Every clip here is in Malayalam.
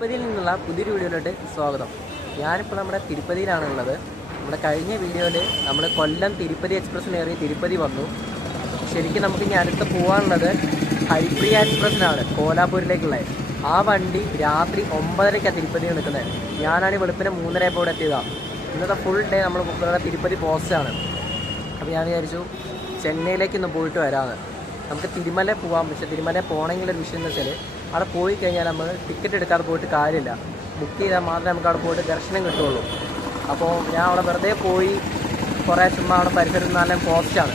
തിരുപ്പതിയിൽ നിന്നുള്ള പുതിയൊരു വീഡിയോയിലോട്ട് സ്വാഗതം. ഞാനിപ്പോൾ നമ്മുടെ തിരുപ്പതിയിലാണുള്ളത്. നമ്മുടെ കഴിഞ്ഞ വീഡിയോയിൽ നമ്മൾ കൊല്ലം തിരുപ്പതി എക്സ്പ്രസ്സിന് കയറി തിരുപ്പതി വന്നു. ശരിക്കും നമുക്ക് ഇനി അടുത്ത് പോകാനുള്ളത് ഹരിപ്രിയ എക്സ്പ്രസ്സിനാണ്, കോലാപൂരിലേക്കുള്ളത്. ആ വണ്ടി രാത്രി 9:30 തിരുപ്പതി നിൽക്കുന്നത്. ഞാനാണ് വെളുപ്പിന് 3:30 ഇവിടെ എത്തിയതാണ്. ഇന്നത്തെ ഫുൾ ഡേ നമ്മൾ തിരുപ്പതി പോസ്റ്റാണ്. അപ്പോൾ ഞാൻ വിചാരിച്ചു ചെന്നൈയിലേക്കൊന്ന് പോയിട്ട് വരാമെന്ന്. നമുക്ക് തിരുമല പോകാം. പക്ഷേ തിരുമല പോകണമെങ്കിലൊരു വിഷയം എന്ന് വെച്ചാൽ അവിടെ പോയി കഴിഞ്ഞാൽ നമ്മൾ ടിക്കറ്റ് എടുക്കാതെ പോയിട്ട് കാര്യമില്ല. ബുക്ക് ചെയ്താൽ മാത്രമേ നമുക്ക് അവിടെ പോയിട്ട് ദർശനം കിട്ടുകയുള്ളൂ. അപ്പോൾ ഞാൻ അവിടെ വെറുതെ പോയി കുറേ ചുമ്മാ അവിടെ പരിസരത്ത് നല്ല പോസ്റ്റാണ്.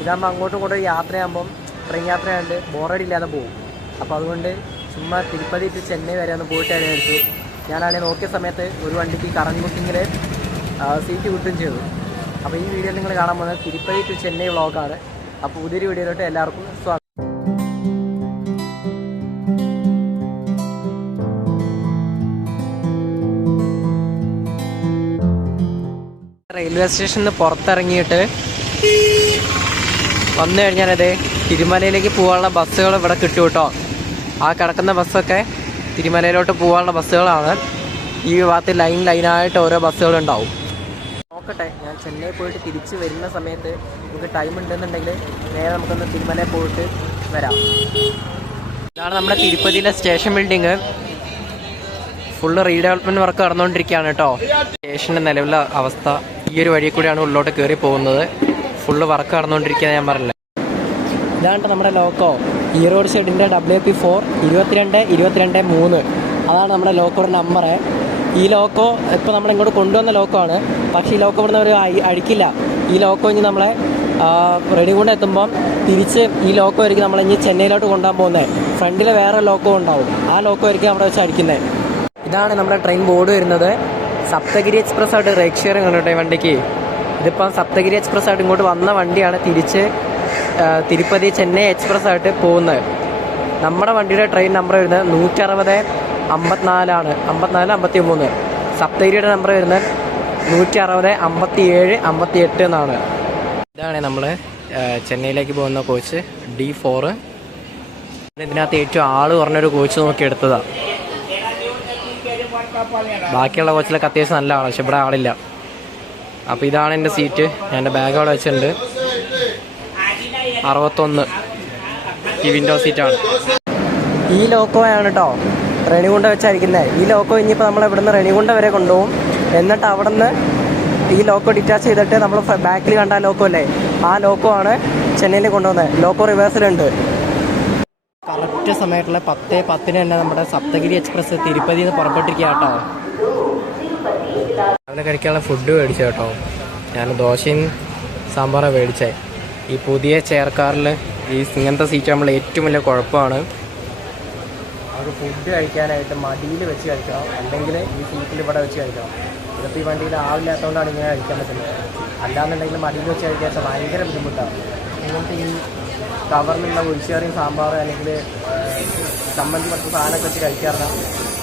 ഇതാകുമ്പോൾ അങ്ങോട്ടും ഇങ്ങോട്ടും യാത്രയാകുമ്പം ട്രെയിൻ യാത്രയാണ്ട് ബോറടിയില്ലാതെ പോകും. അപ്പോൾ അതുകൊണ്ട് ചുമ്മാ തിരുപ്പതി ടു ചെന്നൈ വരെ ഒന്ന് പോയിട്ട് വിചാരിച്ചു. ഞാനാണെങ്കിൽ നോക്കിയ സമയത്ത് ഒരു വണ്ടിക്ക് കറണ്ട് ബുക്കിങ്ങിൽ സീറ്റ് കിട്ടുകയും ചെയ്തു. അപ്പോൾ ഈ വീഡിയോയിൽ നിങ്ങൾ കാണാൻ പോകുന്നത് തിരുപ്പതി ടു ചെന്നൈ വ്ളോഗാണ്. അപ്പോൾ പുതിയൊരു വീഡിയോയിലോട്ട് എല്ലാവർക്കും സ്വാഗതം. റെയിൽവേ സ്റ്റേഷനിൽ നിന്ന് പുറത്തിറങ്ങിയിട്ട് വന്നു കഴിഞ്ഞാൽ അതെ തിരുമലയിലേക്ക് പോകാനുള്ള ബസ്സുകൾ ഇവിടെ കിട്ടും കേട്ടോ. ആ കിടക്കുന്ന ബസ്സൊക്കെ തിരുമലയിലോട്ട് പോകാനുള്ള ബസ്സുകളാണ്. ഈ ഭാഗത്ത് ലൈനായിട്ട് ഓരോ ബസ്സുകളുണ്ടാവും. നോക്കട്ടെ, ഞാൻ ചെന്നൈ പോയിട്ട് തിരിച്ച് വരുന്ന സമയത്ത് നമുക്ക് ടൈം ഉണ്ടെന്നുണ്ടെങ്കിൽ നേരെ നമുക്കൊന്ന് തിരുമലയിൽ പോയിട്ട് വരാം. ഇതാണ് നമ്മുടെ തിരുപ്പതിയിലെ സ്റ്റേഷൻ ബിൽഡിങ്. ഫുള്ള് റീഡെവലപ്മെൻറ്റ് വർക്ക് നടന്നുകൊണ്ടിരിക്കുകയാണ് കേട്ടോ. സ്റ്റേഷൻ്റെ നിലവിലെ അവസ്ഥ ഈ ഒരു വഴി കൂടിയാണ് ഉള്ളോട്ട് കയറി പോകുന്നത്. ഫുള്ള് വർക്ക് നടന്നുകൊണ്ടിരിക്കുക ഞാൻ പറഞ്ഞില്ല. ഇതാണ് നമ്മുടെ ലോക്കോ, ഈ റോഡ് സൈഡിൻ്റെ WP4 22 അതാണ് നമ്മുടെ ലോക്കോയുടെ നമ്പറ്. ഈ ലോക്കോ ഇപ്പോൾ നമ്മളിങ്ങോട്ട് കൊണ്ടുവന്ന ലോക്കോ ആണ്. പക്ഷേ ഈ ലോക്കോ ഇവിടുന്ന് അവർ അഴിക്കില്ല. ഈ ലോക്കോ ഇനി നമ്മളെ റെഡിഗുണ്ട എത്തുമ്പം തിരിച്ച് ഈ ലോക്കോ ആയിരിക്കും നമ്മളിനി ചെന്നൈയിലോട്ട് കൊണ്ടുപോകാൻ പോകുന്നത്. ഫ്രണ്ടിൽ വേറെ ലോക്കോ ഉണ്ടാവും. ആ ലോക്കോ ആയിരിക്കും അവിടെ വെച്ച് അടിക്കുന്നത്. ഇതാണ് നമ്മുടെ ട്രെയിൻ ബോർഡ് വരുന്നത്. സപ്തഗിരി എക്സ്പ്രസ് ആയിട്ട് റേക്ക് ഷെയറിംഗ് ആണ് കേട്ടോ ഈ വണ്ടിക്ക്. ഇതിപ്പം സപ്തഗിരി എക്സ്പ്രസ് ആയിട്ട് ഇങ്ങോട്ട് വന്ന വണ്ടിയാണ് തിരിച്ച് തിരുപ്പതി ചെന്നൈ എക്സ്പ്രസ് ആയിട്ട് പോകുന്നത്. നമ്മുടെ വണ്ടിയുടെ ട്രെയിൻ നമ്പർ വരുന്നത് 160 54 സപ്തഗിരിയുടെ നമ്പർ വരുന്നത് 160 57 58 എന്നാണ്. ഇതാണ് നമ്മൾ ചെന്നൈയിലേക്ക് പോകുന്ന കോച്ച് D4. ഇതിനകത്ത് ഏറ്റവും ആൾ കുറഞ്ഞൊരു കോച്ച് നോക്കി എടുത്തതാണ്. ബാക്കിയുള്ള കോച്ചിലൊക്കെ അത്യാവശ്യം നല്ല ആളാണ്, പക്ഷെ ഇവിടെ ആളില്ല. അപ്പോൾ ഇതാണ് എൻ്റെ സീറ്റ്. ഞാൻ എൻ്റെ ബാഗ് അവിടെ വെച്ചിട്ടുണ്ട്. 61 ഈ വിൻഡോ സീറ്റാണ്. ഈ ലോക്കോയാണ് കേട്ടോ റെണിഗുണ്ട വെച്ചായിരിക്കുന്നത്. ഈ ലോക്കോ ഇനിയിപ്പോൾ നമ്മൾ ഇവിടുന്ന് റെണിഗുണ്ട വരെ കൊണ്ടുപോകും. എന്നിട്ട് അവിടെ നിന്ന് ഈ ലോക്കോ ഡിറ്റാച്ച് ചെയ്തിട്ട് നമ്മൾ ബാക്കിൽ കണ്ട ലോക്കോ അല്ലേ, ആ ലോക്കോ ആണ് ചെന്നൈയിൽ കൊണ്ടുപോകുന്നത്. ലോക്കോ റിവേഴ്സിലുണ്ട്. കറക്റ്റ് സമയത്തുള്ള 10:10 തന്നെ നമ്മുടെ സപ്തഗിരി എക്സ്പ്രസ് തിരുപ്പതിയിൽ നിന്ന് പുറപ്പെട്ടിരിക്കുക കേട്ടോ. അവനെ കഴിക്കാനുള്ള ഫുഡ് മേടിച്ചു കേട്ടോ. ഞാൻ ദോശയും സാമ്പാറാണ് മേടിച്ചത്. ഈ പുതിയ ചെയർക്കാറിൽ ഇങ്ങനത്തെ സീറ്റ് നമ്മൾ ഏറ്റവും വലിയ കുഴപ്പമാണ്. അവർ ഫുഡ് കഴിക്കാനായിട്ട് മടിയിൽ വെച്ച് കഴിക്കണം, അല്ലെങ്കിൽ ഈ സീറ്റിൽ ഇവിടെ വെച്ച് കഴിക്കണം. ഇതിപ്പോൾ ഈ വണ്ടിയിൽ ആവില്ലാത്തതുകൊണ്ടാണ് ഇങ്ങനെ കഴിക്കാൻ പറ്റുന്നത്. അല്ലാന്നുണ്ടെങ്കിൽ മടിയിൽ വെച്ച് കഴിക്കാൻ ഭയങ്കര ബുദ്ധിമുട്ടാണ്. ഇങ്ങനത്തെ ഈ കവറിലുള്ള ഒഴിച്ചുകറിയും സാമ്പാർ അല്ലെങ്കിൽ ചമ്മന്തി കുറച്ച് സാധനമൊക്കെ വെച്ച് കഴിക്കാറില്ല,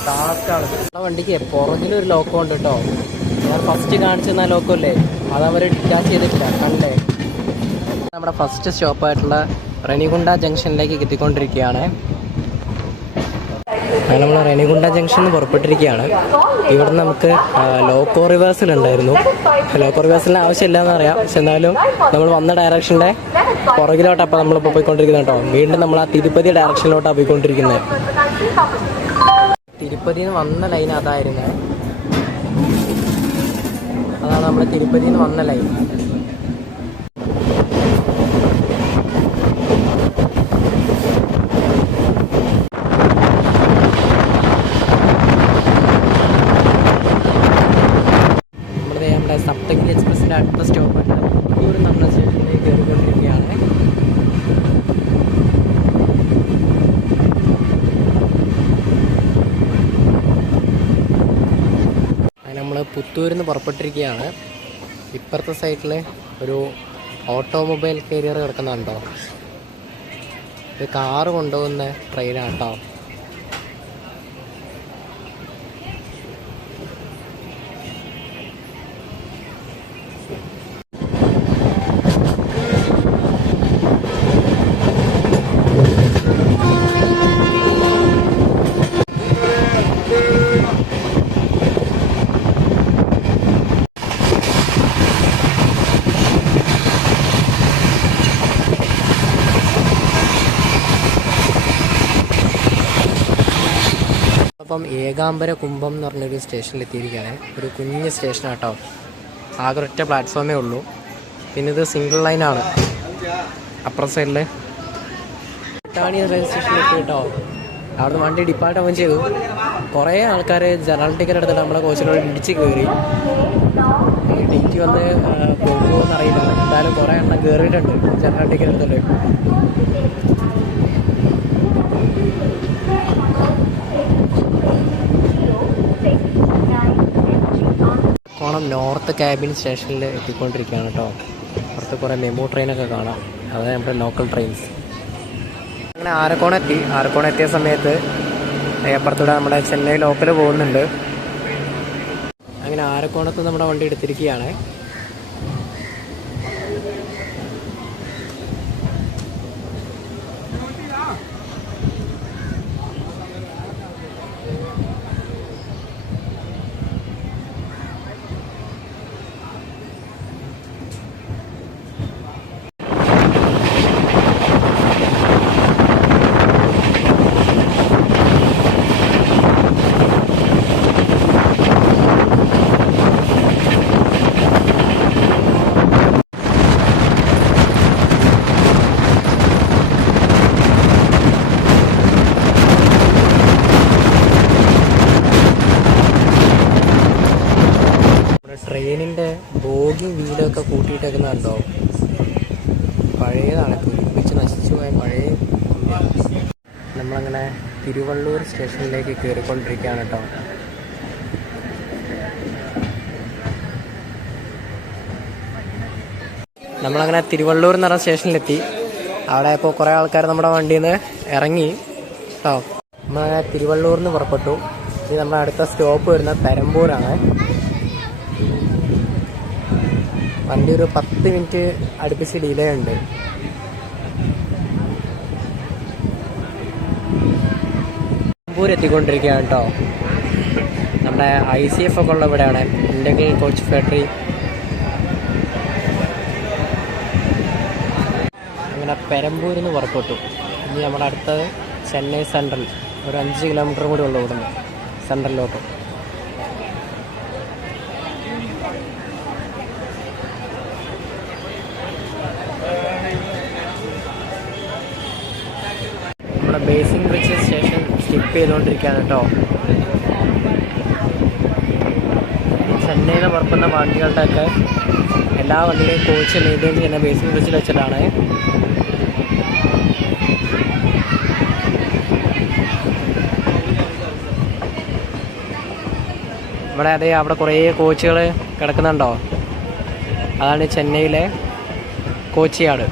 ടാസ്ക്കാണ്. ആ വണ്ടിക്ക് പുറകിലൊരു ലോക്കോ ഉണ്ട് കേട്ടോ. ഞാൻ ഫസ്റ്റ് കാണിച്ചിരുന്ന ലോക്കോ അല്ലേ, അതവർ ഡിറ്റാച്ച് ചെയ്തിട്ടില്ല, കണ്ടേ. നമ്മുടെ ഫസ്റ്റ് സ്റ്റോപ്പായിട്ടുള്ള റെണിഗുണ്ട ജംഗ്ഷനിലേക്ക് എത്തിക്കൊണ്ടിരിക്കുകയാണ്. നമ്മൾ റെണിഗുണ്ട ജംഗ്ഷനിൽ പുറപ്പെട്ടിരിക്കുകയാണ്. ഇവിടുന്ന് നമുക്ക് ലോക്കോ റിവേഴ്സലുണ്ടായിരുന്നു. ലോക്കോ റിവേഴ്സലിന് ആവശ്യമില്ല എന്നറിയാം, പക്ഷെ എന്നാലും നമ്മൾ വന്ന ഡയറക്ഷൻ്റെ പുറകിലോട്ടാണ് അപ്പോൾ നമ്മളിപ്പോൾ പോയിക്കൊണ്ടിരിക്കുന്നത് കേട്ടോ. വീണ്ടും നമ്മൾ ആ തിരുപ്പതി ഡയറക്ഷനിലോട്ടാണ് പോയിക്കൊണ്ടിരിക്കുന്നത്. തിരുപ്പതിയിൽ നിന്ന് വന്ന ലൈൻ അതായിരുന്നു. അതാണ് നമ്മുടെ തിരുപ്പതിയിൽ നിന്ന് വന്ന ലൈൻ. സപ്തഗിരി എക്സ്പ്രസിൻ്റെ അടുത്ത സ്റ്റോപ്പായിട്ട് പുത്തൂർ നമ്മുടെ സ്റ്റേഷനിലേക്ക് കയറിക്കൊണ്ടിരിക്കുകയാണ്. അങ്ങനെ നമ്മൾ പുത്തൂരിൽ നിന്ന് പുറപ്പെട്ടിരിക്കുകയാണ്. ഇപ്പുറത്തെ സൈഡിൽ ഒരു ഓട്ടോമൊബൈൽ കാരിയർ കിടക്കുന്നുണ്ടോ. ഇത് കാറ് കൊണ്ടുപോകുന്ന ട്രെയിനാണ് കേട്ടോ. അപ്പം ഏകാംബര കുംഭം എന്ന് പറഞ്ഞൊരു സ്റ്റേഷനിൽ എത്തിയിരിക്കുകയാണ്. ഒരു കുഞ്ഞ് സ്റ്റേഷനാട്ടോ, ആകെ ഒറ്റ പ്ലാറ്റ്ഫോമേ ഉള്ളൂ. പിന്നെ ഇത് സിംഗിൾ ലൈനാണ്. അപ്പുറം സൈഡിൽ ടാണി റെയിൽവേ സ്റ്റേഷനിലെത്തി കേട്ടോ. അവിടുന്ന് വണ്ടി ഡിപ്പാർട്ട് ഓൺ ചെയ്തു. കുറേ ആൾക്കാർ ജനറൽ ടിക്കറ്റ് എടുത്തിട്ട് നമ്മളെ കോച്ചിനോട് ഇടിച്ച് കയറി. ടിക്കറ്റ് വന്ന് പോകുമോ എന്നറിയില്ല. എന്തായാലും കുറേ എണ്ണം കയറിയിട്ടുണ്ട് ജനറൽ ടിക്കറ്റ് എടുത്തിട്ട്. കോണം നോർത്ത് ക്യാബിൻ സ്റ്റേഷനിൽ എത്തിക്കൊണ്ടിരിക്കുകയാണ് കേട്ടോ. പുറത്ത് കുറേ മെമു ട്രെയിനൊക്കെ കാണാം. അതായത് നമ്മുടെ ലോക്കൽ ട്രെയിൻസ്. അങ്ങനെ ആരക്കോണം എത്തിയ സമയത്ത് അപ്പുറത്തൂടെ നമ്മുടെ ചെന്നൈ ലോക്കൽ പോകുന്നുണ്ട്. അങ്ങനെ ആരക്കോണത്ത് നമ്മുടെ വണ്ടി എടുത്തിരിക്കുകയാണ്. ട്രെയിനിൻ്റെ ബോഗി വീലൊക്കെ കൂട്ടിയിട്ടേക്കുന്നുണ്ടോ? പഴയതാണ്, കുരിപ്പിച്ച് നശിച്ചു പോയ പഴയ. നമ്മളങ്ങനെ തിരുവള്ളൂർ സ്റ്റേഷനിലേക്ക് കയറിക്കൊണ്ടിരിക്കുകയാണ് കേട്ടോ. നമ്മളങ്ങനെ തിരുവള്ളൂർ എന്ന് പറഞ്ഞ സ്റ്റേഷനിലെത്തി. അവിടെ ഇപ്പോൾ കുറേ ആൾക്കാർ നമ്മുടെ വണ്ടിയിൽ നിന്ന് ഇറങ്ങി കേട്ടോ. നമ്മളങ്ങനെ തിരുവള്ളൂരിൽ നിന്ന് പുറപ്പെട്ടു. ഇത് നമ്മുടെ അടുത്ത സ്റ്റോപ്പ് വരുന്ന പെരമ്പൂരാണ്. വണ്ടി ഒരു 10 മിനിറ്റ് അടുപ്പിച്ച് ഡിലേ ഉണ്ട്. പെരമ്പൂർ എത്തിക്കൊണ്ടിരിക്കുകയാണ് കേട്ടോ. നമ്മുടെ ICF ഒക്കെ ഉള്ള ഇവിടെയാണ്, ഇൻഡഗ്രൽ കോച്ച് ഫാക്ടറി. അങ്ങനെ പെരമ്പൂരിൽ നിന്ന് പുറപ്പെട്ടു. ഇനി നമ്മുടെ അടുത്തത് ചെന്നൈ സെൻട്രൽ. ഒരു 5 കിലോമീറ്റർ കൂടി ഉള്ളു ഇവിടുന്ന് സെൻട്രലിലോട്ട്. നമ്മുടെ ബേസിക് ബ്രിഡ്ജ് സ്റ്റേഷൻ സ്കിപ്പ് ചെയ്തുകൊണ്ടിരിക്കുകയാണ് കേട്ടോ. ചെന്നൈയിൽ നിന്ന് പുറപ്പെടുന്ന വണ്ടികളുടെയൊക്കെ എല്ലാ വണ്ടിയുടെയും കോച്ച് മെയിൻറ്റെയിൻ ചെയ്യുന്ന ബേസിക് ബ്രിഡ്ജിൽ വെച്ചിട്ടാണ്. അവിടെ കുറേ കോച്ചുകൾ കിടക്കുന്നുണ്ടോ? അതാണ് ചെന്നൈയിലെ കോച്ചിയാട്.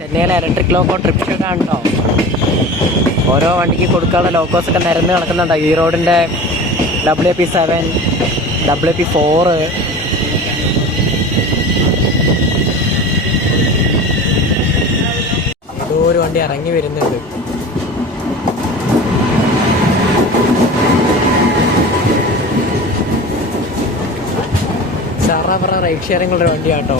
ചെന്നൈയിലെ ഇലക്ട്രിക് ലോക്കോ ട്രിപ്പ് ഷെഡാണ് കേട്ടോ. ഓരോ വണ്ടിക്ക് കൊടുക്കാനുള്ള ലോക്കോസൊക്കെ നിരന്ന് കിടക്കുന്നുണ്ടോ? ഈ റോഡിൻ്റെ WP7, WP4. ഏതോ ഒരു വണ്ടി ഇറങ്ങി വരുന്നുണ്ട്. പറ റൈഡ് ഷെയറിംഗ് ഉള്ളൊരു വണ്ടിയാട്ടോ.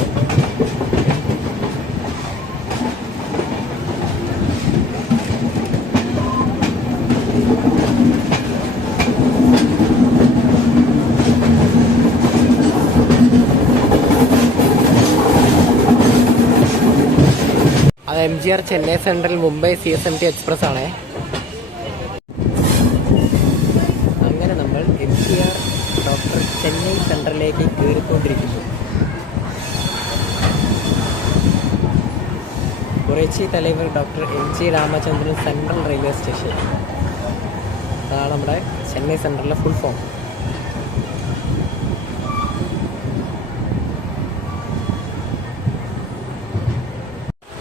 അത് MGR Chennai central Mumbai CSMT express ആണേ. അങ്ങനെ നമ്മൾ MGR ഡോക്ടർ ചെന്നൈ സെൻട്രലിലേക്ക് കയറിക്കൊണ്ടിരിക്കുന്നു. കുറേച്ചി തലൈവർ doctor MG Ramachandran central railway station. അതാണ് നമ്മുടെ ചെന്നൈ സെൻട്രലിലെ ഫുൾ ഫോം.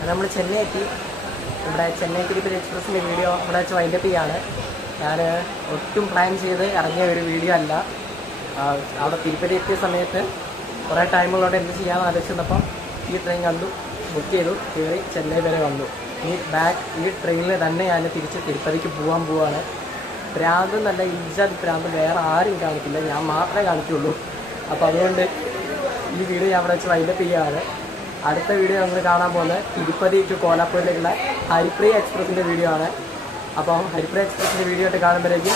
നമ്മൾ ചെന്നൈ എത്തി. നമ്മുടെ ചെന്നൈ തിരുപ്പതി എക്സ്പ്രസിൻ്റെ വീഡിയോ ഇവിടെ വെച്ച് വൈൻഡപ്പ് ചെയ്യാണ്. ഞാൻ ഒട്ടും പ്ലാൻ ചെയ്ത് ഇറങ്ങിയ ഒരു വീഡിയോ അല്ല. അവിടെ തിരുപ്പതി എത്തിയ സമയത്ത് കുറേ ടൈമുകളോടെ എന്ത് ചെയ്യാമെന്ന് ആലോചിച്ചപ്പോൾ ഈ ട്രെയിൻ കണ്ടു, ബുക്ക് ചെയ്തു, കയറി ചെന്നൈ വരെ വന്നു. ഈ ട്രെയിനിൽ തന്നെ ഞാൻ തിരിച്ച് തിരുപ്പതിക്ക് പോവാണ്. ഭ്രാന്ത് നല്ല ഇഞ്ചാതി ഭ്രാന്ത് വേറെ ആരും കാണിക്കില്ല, ഞാൻ മാത്രമേ കാണിക്കുള്ളൂ. അപ്പോൾ അതുകൊണ്ട് ഈ വീഡിയോ ഞാൻ അവിടെ വെച്ച് വൈൻഡപ്പ് ചെയ്യുകയാണ്. അടുത്ത വീഡിയോ നമ്മൾ കാണാൻ പോകുന്നത് തിരുപ്പതി ടു കോലാപ്പൂരിലേക്കുള്ള ഹരിപ്രിയ എക്സ്പ്രസിൻ്റെ വീഡിയോ ആണ്. അപ്പം ഹരിപ്രിയ എക്സ്പ്രസിൻ്റെ വീഡിയോ ആയിട്ട് കാണുമ്പോഴേക്കും